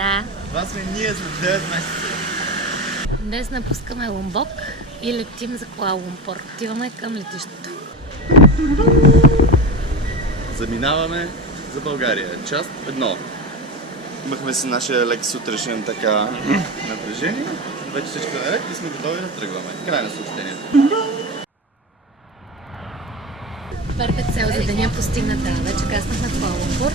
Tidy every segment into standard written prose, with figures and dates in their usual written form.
Да. Това сме ние за 9 месеца. Днес напускаме Ломбок и летим за Куала Лумпур. Отиваме към летището. Заминаваме за България. Част 1. Имахме си нашия лек сутрешен така напрежение. Вече всичко е наред и сме готови да тръгваме. Край на съобщението. Първа цел за деня постигната. Вече каснахме в Куала Лумпур.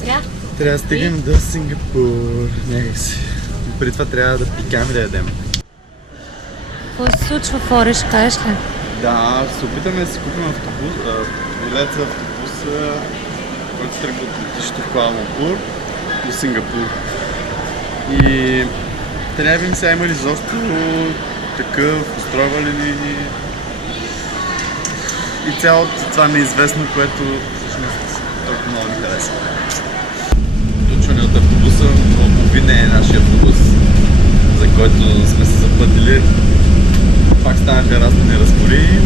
Сега Трябва да стигнем до Сингапур. Някакси. Преди това трябва да пикаме да ядем. какво се случва в Ореш, кажеш ли? Да, ще се опитаме да си купим автобус, билет за автобус, който тръгва от летището в Куала Лумпур до Сингапур. И трябва да видим сега има ли изобщо такъв, устройва ли и цялото това неизвестно, което всъщност толкова много ни харесва. Включване от автобуса, но половина е нашия автобус, за който сме се запътили. Пак станаха разни разпори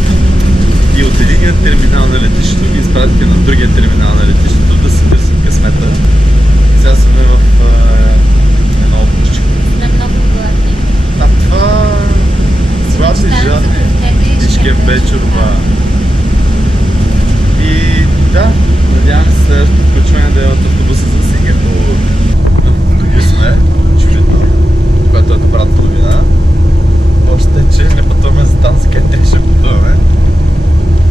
и от единия терминал на летището ги изпратиха на другия терминал на летището да си търсим късмета. Сега сме в едно облачче. Сме много гладни. А това сладни жадни, тишкия вечерова. И да, надявам се следващото включване да е от автобуса за Сингапур. Тук сме, очевидно, което е добрата новина. Още че не пътуваме за там, за където ще пътуваме.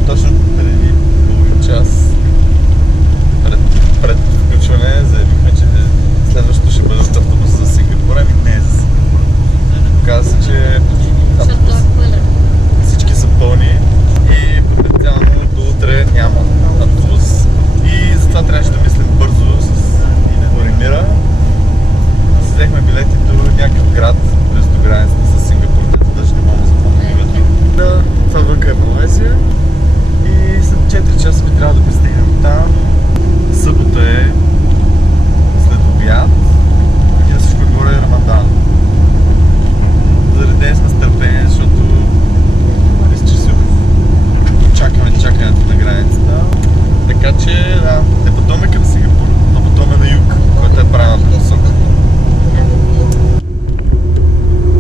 Точно преди половин час пред включване заявихме, че следващото ще бъде от автобуса за Сингапур, ами не е за Сингапур. Оказва се, че всички са пълни и потенциално до утре няма автобус. И затова трябваше да мислим бързо с Боримира. Взехме билети до някакъв град близо до границата с Сингапур, даже не мога да запомня името. Да, това вънка е Малайзия и след 4 часа би трябва да пристигнем там. Събота е след обяд и на всичко отгоре е Рамадан. Заредени сме с търпение, защото изчислих чакането на границата. Така че да, не пътуваме към Сингапур, но пътуваме на юг, който е правилната посока.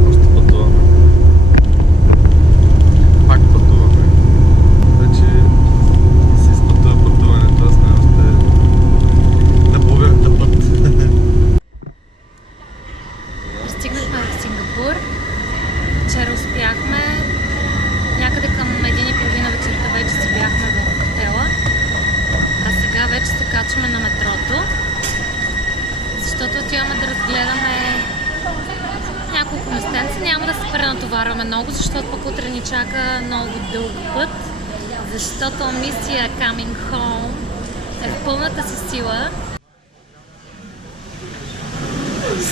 Още пътуваме. Пак пътуваме. Вече се изпътува пътуването, аз сме още на половината път. Пристигнахме в Сингапур. Вчера успяхме. Някъде към 1:30 вечерта вече си бяхме в хотела. А сега вече се качваме на метрото. Защото отиваме да разгледаме няколко местенца. Няма да се пренатоварваме много, защото пък утре ни чака много дълъг път. Защото мисия Coming Home е в пълната си сила.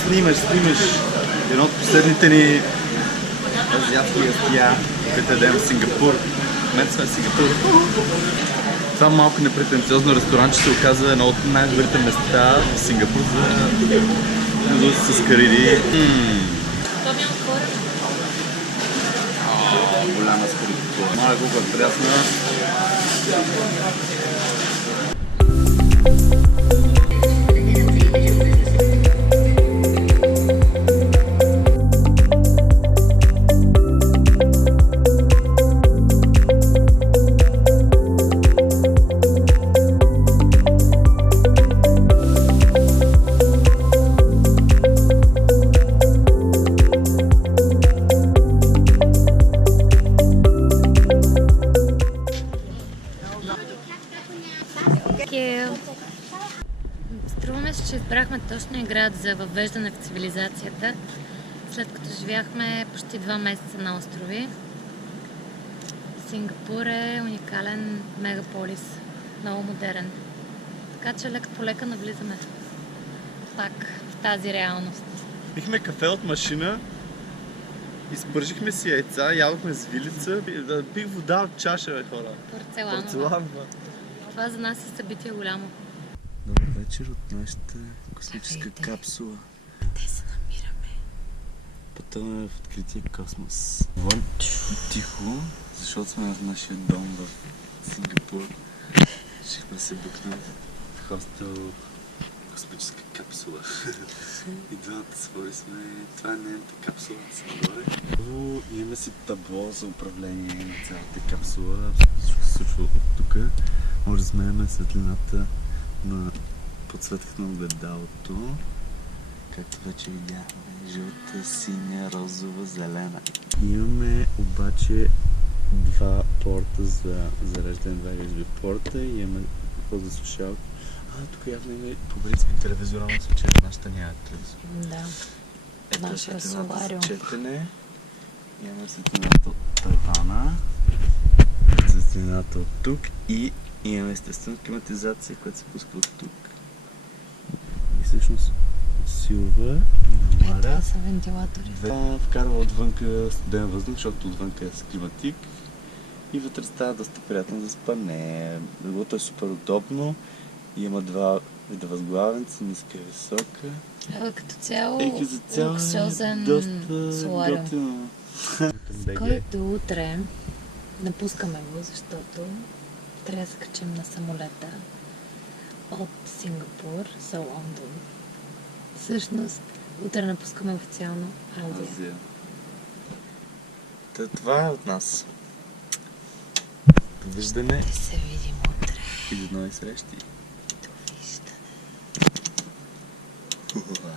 Снимаш едно от последните ни азиатски ястия, които ядем в Сингапур. В момента сме в Сингапур. Това малко непретенциозно ресторанче се оказа едно от най-добрите места в Сингапур за нудълси с кариди. Голяма скоритова. Моя губа е прясна. Струваме се, че избрахме точно град за въвеждане в цивилизацията, след като живяхме почти 2 месеца на острови. Сингапур е уникален мегаполис, много модерен. Така че лека по лека навлизаме пак в тази реалност. Пихме кафе от машина, изпържихме си яйца, ядохме с вилица. Да пих вода от чаша, бе, хора. Порцеланова. Това за нас е събитие голямо. Добър вечер от нашата космическа капсула. Къде се намираме? Пътуваме в открития космос. Вън тихо, защото сме в нашия дом в Сингапур. Решихме се букнем в хостел космическа капсула. И двамата свори сме. Това е нейната капсула горе. Имаме си табло за управление на цялата капсула. Всичко се случва от тук. Може да сменяме светлината на подсветката на огледалото. Както вече видяхме, жълта, синя, розова, зелена. Имаме обаче два порта за зареждане, два USB порта и имаме какво за слушалка. Тук явно има по принцип телевизионално случай, нашата няма телевизор. Да. Ето Нашия светлината за солариум. четене. Имаме светлината от тавана, светлината от тук и имаме естествено климатизация, която се пуска от тук. И всъщност усилва и намаля. Това са вентилатори. Вкарва отвънка студен въздух, защото отвънка е с климатик. И вътре става доста приятно за спане. Леглото е супер удобно. Има два вида възглавници, ниска и висока. Като цяло, За цяло луксозен доста солариум. готино. Който утре напускаме го, защото трябва да се качим на самолета от Сингапур за Лондон. Всъщност, утре напускаме официално Азия. Това е от нас. Довиждане Ще се видим утре. и до нови срещи. Довиждане. Уа.